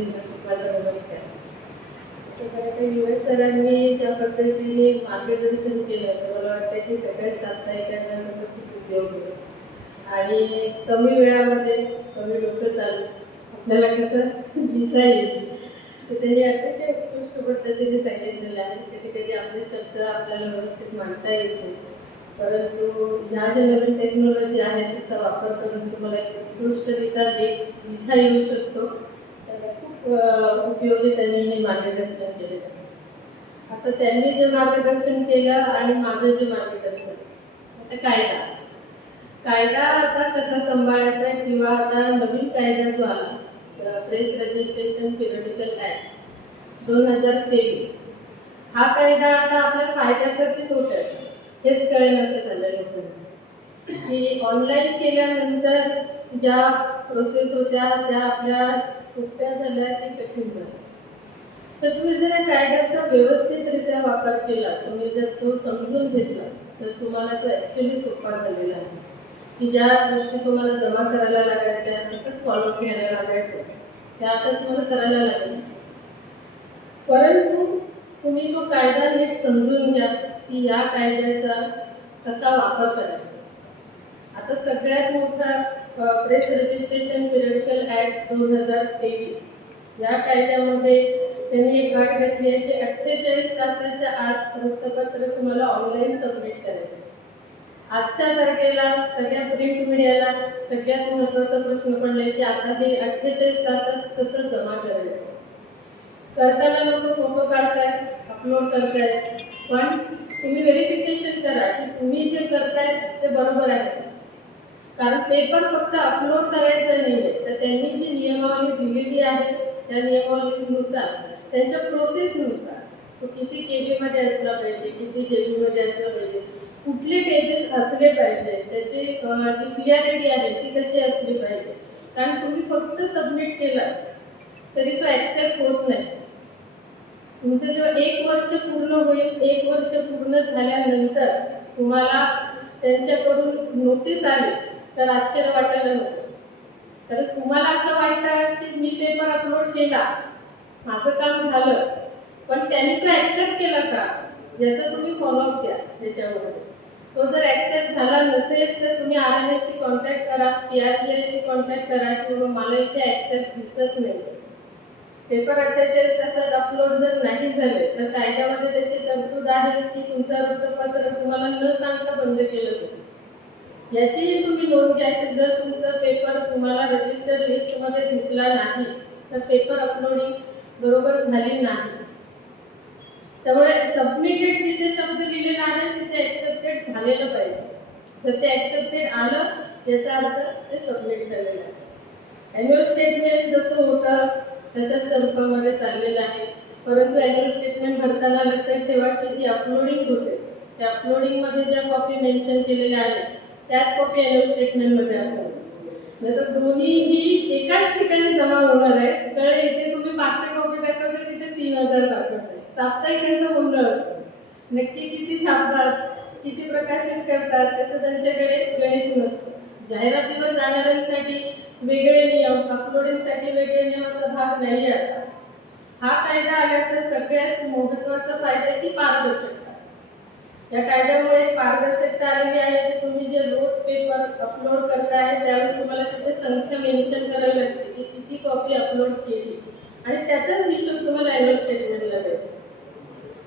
तुम्हाला नमस्कार. त्याच्याकडे युएस सरांनी ज्या पद्धतीने मार्गदर्शन केलं तर मला वाटतं की सगळ्याच साप्ताहिकांना त्याचा खूप उपयोग होतो आणि कमी वेळामध्ये कमी लोक चालू आपल्याला कसं लिहिता येईल तर त्यांनी अतिशय उत्कृष्ट पद्धतीने सांगितलेलं आहे. कधी कधी आपले शब्द आपल्याला व्यवस्थित मांडता येत नाही, परंतु ह्या ज्या नवीन टेक्नॉलॉजी आहे त्याचा वापर करून तुम्हाला एक उत्कृष्टरित्या लिहिता येऊ शकतो. त्याला खूप उपयोगी त्यांनी हे मार्गदर्शन केलेलं आहे. आता त्यांनी जे मार्गदर्शन केलं आणि माझं जे मार्गदर्शन, आता कायदा कायदा आता कसा सांभाळायचा किंवा आता नवीन कायदा जो आला प्रेस रजिस्ट्रेशन पिरियडिकल ॲक्ट 2023, हा कायदा आता आपल्या फायद्याचा की तोट्याचा हेच कळेनासं झालं लोकांना की ऑनलाईन केल्यानंतर ज्या प्रोसेस होत्या त्या आपल्या सोप्या झाल्या की कठीण झाल्या. तर तुम्ही जर या कायद्याचा व्यवस्थितरित्या वापर केला, तुम्ही जर तो समजून घेतला तर तुम्हाला तो ॲक्च्युली सोपा झालेला आहे की ज्या गोष्टी तुम्हाला जमा करायला लागायच्या तसंच फॉलो घ्यायला लागायचं त्या आता तुम्हाला करायला लागेल. परंतु तुम्ही तो कायदा नीट समजून घ्या की या कायद्याचा कसा वापर करायचा. आता सगळ्यात मोठा प्रेस रजिस्ट्रेशन पिरियडिकल ॲक्ट 2023 या कायद्यामध्ये त्यांनी एक अट घातली आहे की 48 तासाच्या आत वृत्तपत्र तुम्हाला ऑनलाईन सबमिट करायचं. आजच्या तारखेला सगळ्या प्रिंट मीडियाला सगळ्यात महत्त्वाचा प्रश्न पडलाय की आता हे 48 तासात कसं जमा करायचं. करताना लोक फोटो काढतायत, अपलोड करतायत, पण तुम्ही व्हेरिफिकेशन करा की तुम्ही जे करताय ते बरोबर आहे. कारण पेपर फक्त अपलोड करायचं नाही आहे, तर त्यांनी जी नियमावली दिलेली आहे त्या नियमावलीनुसार त्यांच्या प्रोसेसनुसार तो किती KB असला पाहिजे, किती JB असला पाहिजे, कुठले पेजेस असले पाहिजे, त्याची जी क्लिअरिटी आहे ती कशी असली पाहिजे. कारण तुम्ही फक्त सबमिट केला तरी तो ॲक्सेप्ट होत नाही. तुमचं जेव्हा 1 वर्ष पूर्ण होईल, 1 वर्ष पूर्ण झाल्यानंतर तुम्हाला त्यांच्याकडून नोटीस आली तर आश्चर्य वाटायला नको. तर तुम्हाला असं वाटतं की मी पेपर अपलोड केला, माझं काम झालं, पण त्यांनी तो ॲक्सेप्ट केला का याचा तुम्ही फॉलोअप घ्या त्याच्यामध्ये. तो जर ॲक्सेप्ट झाला नसेल तर तुम्ही RNAशी कॉन्टॅक्ट करा, PRGIशी कॉन्टॅक्ट करा किंवा मला इथे ॲक्सेप्ट दिसत नाही. पेपर 48 तासात अपलोड जर नाही झाले तर कायद्यामध्ये त्याची तरतूद आहे की तुमचं वृत्तपत्र तुम्हाला न सांगता बंद केलं जाईल. याचीही तुम्ही नोंद घ्या की जर तुमचा पेपर तुम्हाला रजिस्टर लिस्टमध्ये दिसला नाही तर पेपर अपलोडिंग बरोबर झाली नाही. त्यामुळे सबमिटेड जिथे शब्द लिहिलेला आहे तिथे ॲक्सेप्टेड झालेलं पाहिजे. जर ते ॲक्सेप्टेड आलं याचा अर्थ ते सबमिट झालेलं आहे. ॲन्युअल स्टेटमेंट जसं होतं तशाच स्वरूपामध्ये चाललेलं आहे. परंतु ॲन्युअल स्टेटमेंट भरताना लक्षात ठेवा की जी अपलोडिंग होते त्या अपलोडिंगमध्ये ज्या कॉपी मेन्शन केलेल्या आहेत त्याच कॉपी ॲन्युअल स्टेटमेंटमध्ये असतात. नाहीतर दोन्हीही एकाच ठिकाणी जमा होणार आहे. तर इथे तुम्ही 500 कॉपी टाकता तर तिथे 3000 टाकत आहे. साप्ताहिकांचं गोंधळ असतं. नक्की किती छापतात, किती प्रकाशित करतात त्याचं त्यांच्याकडे गणित नसतं. जाहिरातीवर जाणाऱ्यांसाठी वेगळे नियम, अपलोडिंगसाठी वेगळे नियमाचा भाग नाही आता. हा कायदा आल्याचा सगळ्यात महत्त्वाचा फायदा की पारदर्शकता. या कायद्यामुळे पारदर्शकता आलेली आहे की तुम्ही जे रोज पेपर अपलोड करताय त्यावेळेस तुम्हाला तिथे संख्या मेन्शन करावी लागते की किती कॉपी अपलोड केली आणि त्याचाच हिशोब तुम्हाला ॲन्युअल स्टेटमेंटला द्यायचा.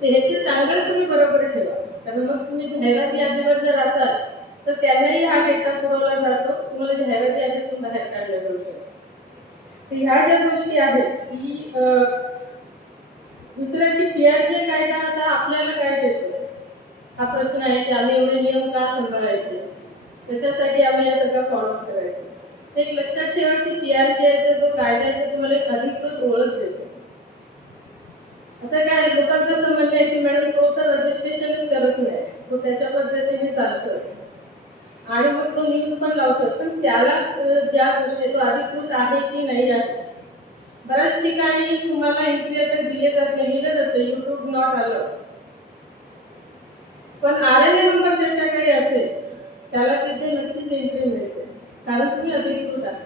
तर ह्याची सांगड तुम्ही बरोबर ठेवा. कारण मग तुम्ही जाहिरात यादीवर जर असाल तर त्यांनाही हा डेटा पुरवला जातो, तुम्हाला जाहिरात यादीतून बाहेर काढलं जाऊ शकतं. तर ह्या ज्या गोष्टी आहेत की दुसरं की PRGI कायदा आता आपल्याला काय देतो हा प्रश्न आहे की आम्ही एवढे नियम का सांभाळायचे, कशासाठी आम्ही या सगळं फॉलो करायचं. एक लक्षात ठेवा की PRGIचा जो कायदा आहे तुम्हाला एक अधिकृत ओळख देतो. आता काय लोकांचं असं म्हणणं आहे की मॅडम तो तर रजिस्ट्रेशन करत नाही, तो त्याच्या पद्धतीने चालतो आणि मग तो न्यूज पण लावतो, पण त्याला ज्या गोष्टी तो अधिकृत आहे की नाही आहे. बऱ्याच ठिकाणी तुम्हाला एंट्री आता दिले जात नाही, लिहिलं जातं YouTube नॉट अलाउड, पण RNA नंबर ज्याच्याकडे असेल त्याला तिथे नक्कीच एंट्री मिळते कारण तुम्ही अधिकृत आहात.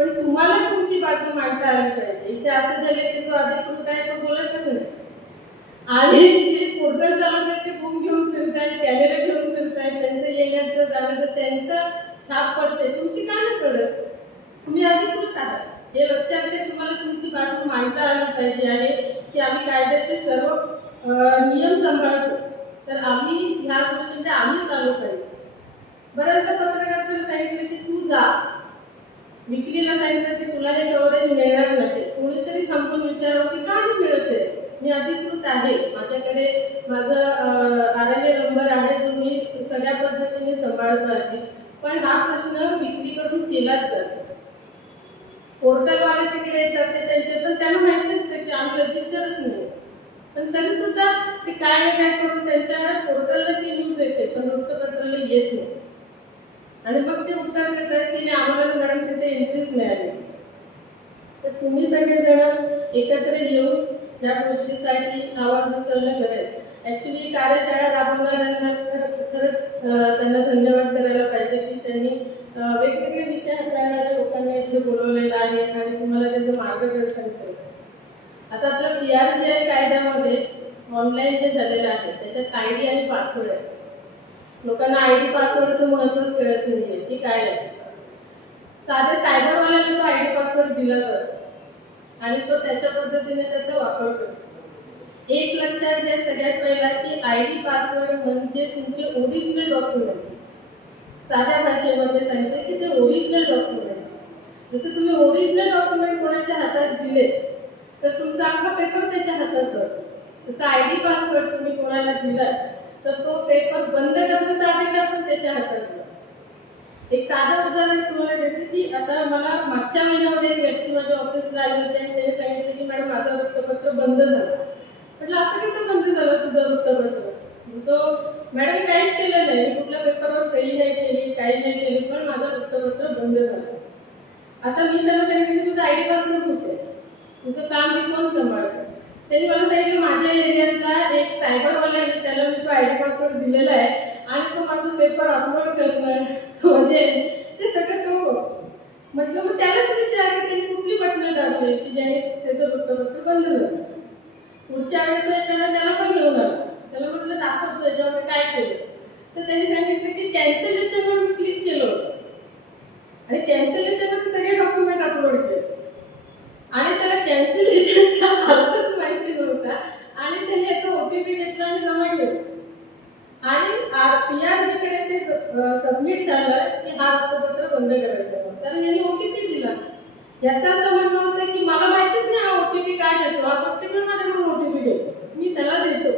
पण तुम्हाला तुमची बाजू मांडता आली पाहिजे. इथे असं झालं की जो अधिकृत आहे तो बोलतच नाही, आणि जे पोर्टल चालवतात ते बूम घेऊन फिरतायत, कॅमेरा घेऊन फिरतायत, त्यांचं येण्याचं जाण्याचं त्यांचं छाप पडते, तुमची का नाही पडत? तुम्ही अधिकृत आहात, हे लक्षात घ्या. तुम्हाला तुमची बाजू मांडता आली पाहिजे आहे की आम्ही कायद्याचे सर्व नियम सांभाळतो, तर आम्ही ह्या गोष्टींचे आम्ही चालू पाहिजे. बऱ्याचदा पत्रकारांनी सांगितलं की तू जा, विक्रीला सांगितलं की तुला हे कव्हरेज मिळणार नाही. कोणीतरी थांबून विचारावं की का नाही मिळत आहे? मी अधिकृत आहे, माझ्याकडे माझं RNA नंबर आहे जो मी सगळ्या पद्धतीने सांभाळतो आहे. पण हा प्रश्न विक्रीकडून केलाच जातो. पोर्टलवाले तिकडे येतात ते त्यांचे, पण त्यांना माहिती असतं की आम्ही रजिस्टरच नाही, पण तरी सुद्धा ते काय ना काय करून त्यांच्या पोर्टलला ती न्यूज येते पण वृत्तपत्राला येत नाही. आणि मग ते उत्तर देतात की आम्हाला मॅडम तिथे एंट्रीच मिळाली. तर तुम्ही सगळेजण एकत्र येऊन या गोष्टीसाठी आवाज उचलणं गरज. ॲक्च्युली कार्यशाळा राबवणाऱ्यांना खरंच त्यांना धन्यवाद करायला पाहिजे की त्यांनी वेगवेगळे विषय हाताळणाऱ्या लोकांना इथे बोलवलेलं आहे आणि तुम्हाला त्याचं मार्गदर्शन करतं. आता आपलं PRGI कायद्यामध्ये ऑनलाईन जे झालेलं आहे त्याच्यात ID आणि पासवर्ड आहे. लोकांना ID पासवर्डचं महत्त्वच कळत नाही आहे की काय आहे. साधे सायबरवाल्याला तो ID पासवर्ड दिला जातो आणि तो त्याच्या पद्धतीने त्याचा वापर करतो. एक लक्षात घ्या सगळ्यात पहिला की ID पासवर्ड म्हणजे तुमचे ओरिजिनल डॉक्युमेंट. साध्या भाषेमध्ये सांगितलं की ते ओरिजिनल डॉक्युमेंट. जसं तुम्ही ओरिजिनल डॉक्युमेंट कोणाच्या हातात दिले तर तुमचा अख्खा पेपर त्याच्या हातात जातो. तसं ID पासवर्ड तुम्ही कोणाला दिला तर तो पेपर बंद करण्याचा अधिकार पण त्याच्या हातात जातो. एक साधं उदाहरण तुम्हाला देते की आता मला मागच्या महिन्यामध्ये एक व्यक्ती माझ्या ऑफिसला आली होती आणि त्याने सांगितलं की मॅडम माझं वृत्तपत्र बंद झालं. म्हटलं असं कसं बंद झालं तुझं वृत्तपत्र? तो मॅडम मी काहीच केलं नाही, मी कुठल्या पेपरवर सही नाही केली, काही नाही केली, पण माझं वृत्तपत्र बंद झालं. आता मी त्याला सांगितलं तुझं ID पासवर्ड कुठे, तुझं काम मी कोण सांभाळतं? त्यांनी मला सांगितलं माझ्या एरियातला एक सायबरवाला त्याला मी तो ID पासवर्ड दिलेला आहे आणि तो माझा पेपर अपलोड करणार म्हणजे ते सगळं तो. म्हटलं मग त्यालाच विचार की त्यांनी कुठली बटणं दाबली की ज्याने त्याचं वृत्तपत्र बंद झालं. पुढच्या वेळेस त्याला पण घेऊन आलं, त्याला म्हटलं दाखवतो याच्यावर काय केलं. तर त्यांनी सांगितलं की कॅन्सलेशनवर मी क्लिक केलं होतं आणि कॅन्सलेशनमध्ये सगळे डॉक्युमेंट अपलोड केले आणि त्याला कॅन्सलेशनचा अर्थच माहिती नव्हता आणि त्यांनी याचा OTP घेतला आणि जमा केलं आणि PRGकडे ते सबमिट झालं की हा वृत्तपत्र बंद करायचं. तर यांनी OTP दिला. याचा असं म्हणणं होतं की मला माहितीच नाही हा OTP काय देतो, हा प्रत्येकजण माझ्याकडून OTP घेतो, मी त्याला देतो.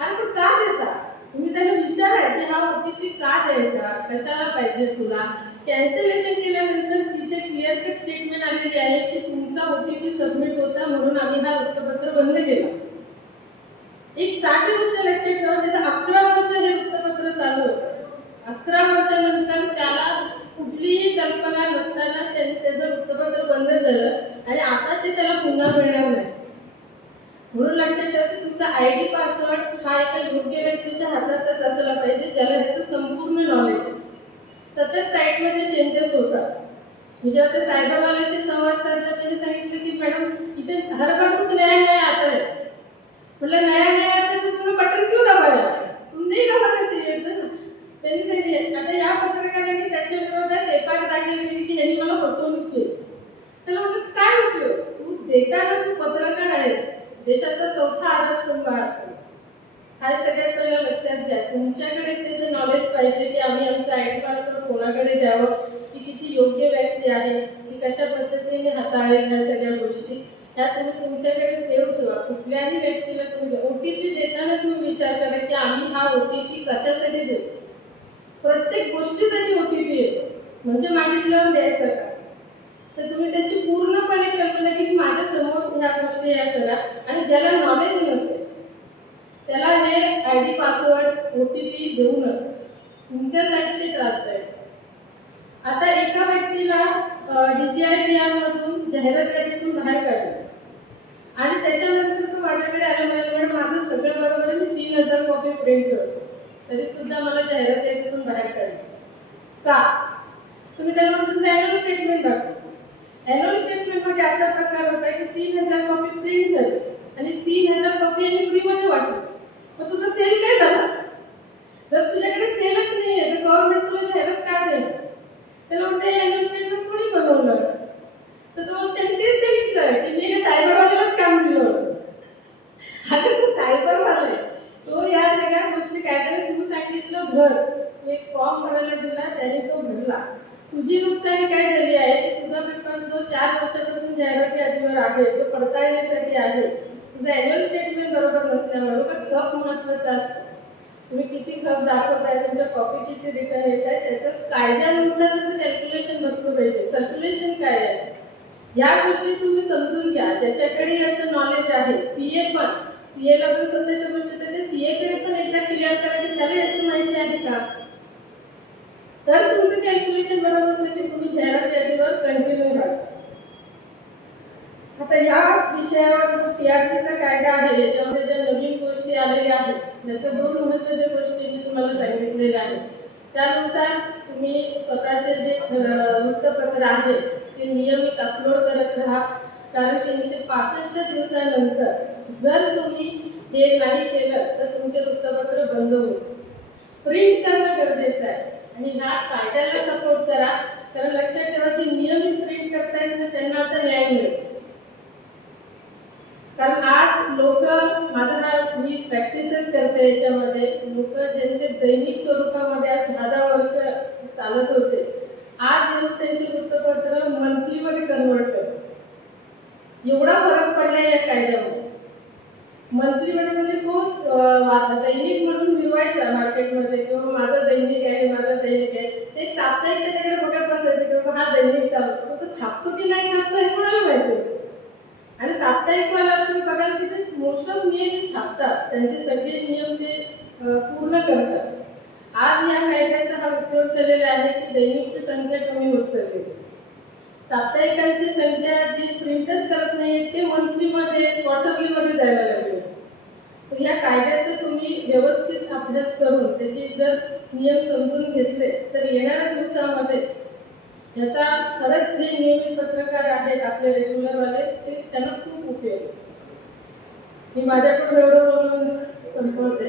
अरे पण का देता? तुम्ही त्याला विचारा की हा OTP का द्यायचा, कशाला पाहिजे तुला. कॅन्सलेशन केल्यानंतर तिथे क्लिअर कट स्टेटमेंट आलेली आहे की तुमचा OTP सबमिट होता म्हणून आम्ही हा वृत्तपत्र बंद केला. एक साधी गोष्ट लक्षात ठेवा, त्याचं 11 वर्ष हे वृत्तपत्र चालू होतं. 11 वर्षानंतर त्याला कुठलीही कल्पना नसताना त्याचं वृत्तपत्र बंद झालं आणि आता ते त्याला पुन्हा मिळणार नाही. म्हणून लक्षात ठेवा की तुमचा ID पासवर्ड हा एका योग्य व्यक्तीच्या हातातच असला पाहिजे ज्याला त्याचं संपूर्ण नॉलेज आहे. सतत साईटमध्ये चेंजेस होतात. मी जेव्हा त्या सायबरवाल्याशी संवाद साधला त्यांनी सांगितलं की मॅडम इथे हर बार कुछ नया नया आता है. मतलब नया नया आता है तो तुमने बटन क्यों दबाया, तुम नहीं दबाना चाहिए था ना. त्यांनी सांगितलं आता या पत्रकारांनी त्याच्या विरोधात FIR दाखल केली की यांनी मला फसवणूक केली. त्याला म्हटलं काय उपयोग, तू देताना तू पत्रकार आहेस, देशाचा 4था आधारस्तंभ आहे. हा सगळ्यात पहिलं लक्षात घ्या. तुमच्याकडे त्याचं नॉलेज पाहिजे की आम्ही आमचं ID पासवर्ड कोणाकडे द्यावं, ती किती योग्य व्यक्ती आहे, ती कशा पद्धतीने हाताळेल ह्या सगळ्या गोष्टी ह्या तुम्ही तुमच्याकडे सेव्ह ठेवा. कुठल्याही व्यक्तीला तुम्ही OTP देताना तुम्ही विचार करा की आम्ही हा OTP कशासाठी देतो. प्रत्येक गोष्टीसाठी OTP येतो म्हणजे मागितल्यावर द्यायचं का. तर तुम्ही त्याची पूर्णपणे कल्पना की माझ्या समोर ह्या गोष्टी या करा आणि ज्याला नॉलेज नसेल त्याला हे ID पासवर्ड OTP देऊ नका, तुमच्यासाठी ते त्रासदायक. आता एका व्यक्तीला DGIPR मधून जाहिरात यादीतून बाहेर काढलं आणि त्याच्यानंतर तो माझ्याकडे आला मॅडम माझं सगळं बरोबर आहे, मी 3000 कॉपी प्रिंट करतो तरी सुद्धा मला जाहिरात यादीतून बाहेर काढलं का. तुम्ही त्याला तुमचं अॅन्युअल स्टेटमेंट दाखवा. असा प्रकार होता की 3000 कॉपी प्रिंट झाली आणि 3000 कॉपी यांनी फ्रीमध्ये वाटली. मग तुझा सेल काय झाला? जर तुझ्याकडे सेलच नाहीये तर गव्हर्नमेंट तुला जाहिरात का देणार? त्याला म्हणते अॅन्युअल स्टेटमेंट कोणी बनवलं? तर तो त्यांनी तेच सांगितलं की मी सायबरवाल्यालाच काम दिलं होतं. आता तो सायबरवाला तो या सगळ्या गोष्टी काय करायला तू सांगितलं भर, एक फॉर्म भरायला दिला त्याने तो भरला. तुझी नुकसानी काय झाली आहे की तुझा पेपर जो 4 वर्षापासून जाहिराती यादीवर आहे तो पडताळणीसाठी आहे. तुझं अॅन्युअल स्टेटमेंट बरोबर नसल्यामुळे खप महत्वाचा असतो. तुम्ही किती खप दाखवताय, तुमच्या कॉपी किती रिटर्न येत आहे त्याचं कायद्यानुसार कॅल्क्युलेशन बसलं पाहिजे. सर्क्युलेशन काय आहे या गोष्टी तुम्ही समजून घ्या. ज्याच्याकडे याचं नॉलेज आहे, सीए पण सीएला पण स्वतःच्या गोष्टी ते सीएकडे पण एकदा क्लिअर करा की त्याला याची माहिती आहे का, तर तुमचं कॅल्क्युलेशन बरोबर असलं की तुम्ही जाहिरात यादीवर कंटिन्यू राहा. आता या विषयावर जो टीआरसीचा कायदा आहे याच्यामध्ये ज्या नवीन गोष्टी आलेल्या आहेत त्याच्या 2 महत्त्वाच्या गोष्टी मी तुम्हाला सांगितलेल्या आहेत. त्यानुसार तुम्ही स्वतःचे जे वृत्तपत्र आहे ते नियमित अपलोड करत राहा. कारण 365 दिवसानंतर जर तुम्ही हे नाही केलं तर तुमचे वृत्तपत्र बंद होईल. प्रिंट करणं गरजेचं आहे आणि ना कायद्याला सपोर्ट करा. कारण लक्षात ठेवा की नियमित प्रिंट करतायत तर त्यांना आता न्याय मिळेल. कारण आज लोक मी प्रॅक्टिसच करते याच्यामध्ये, लोक ज्यांचे दैनिक स्वरूपामध्ये आज 10 वर्ष चालत होते आज येऊन त्यांचे वृत्तपत्र मंथलीमध्ये कन्वर्ट करतात. एवढा फरक पडला या कायद्यामध्ये. मंथलीमध्ये म्हणजे तो दैनिक म्हणून मिळवायचा मार्केटमध्ये किंवा माझं दैनिक आहे ते साप्ताहिक त्याच्याकडे बघत बसायचे किंवा हा दैनिक चालतो तो छापतो की नाही छापतो हे कोणाला माहिती. आणि साप्ताहिकवाला तुम्ही बघाल की ते मोस्ट ऑफ नियम छापतात, त्यांचे सगळे नियम ते पूर्ण करतात. आज या कायद्याचा हा उपयोग झालेला आहे की दैनिकची संख्या कमी होत चालली. साप्ताहिकांची संख्या जी प्रिंटच करत नाही ते मंथलीमध्ये क्वार्टरलीमध्ये जायला लागले. तर या कायद्याचा तुम्ही व्यवस्थित अभ्यास करून त्याचे जर नियम समजून घेतले तर येणाऱ्या दिवसामध्ये याचा खरंच जे नियमित पत्रकार आहेत आपले रेग्युलरवाले ते त्यांना खूप उपयोग. मी माझ्याकडून एवढं बोलून संपवते.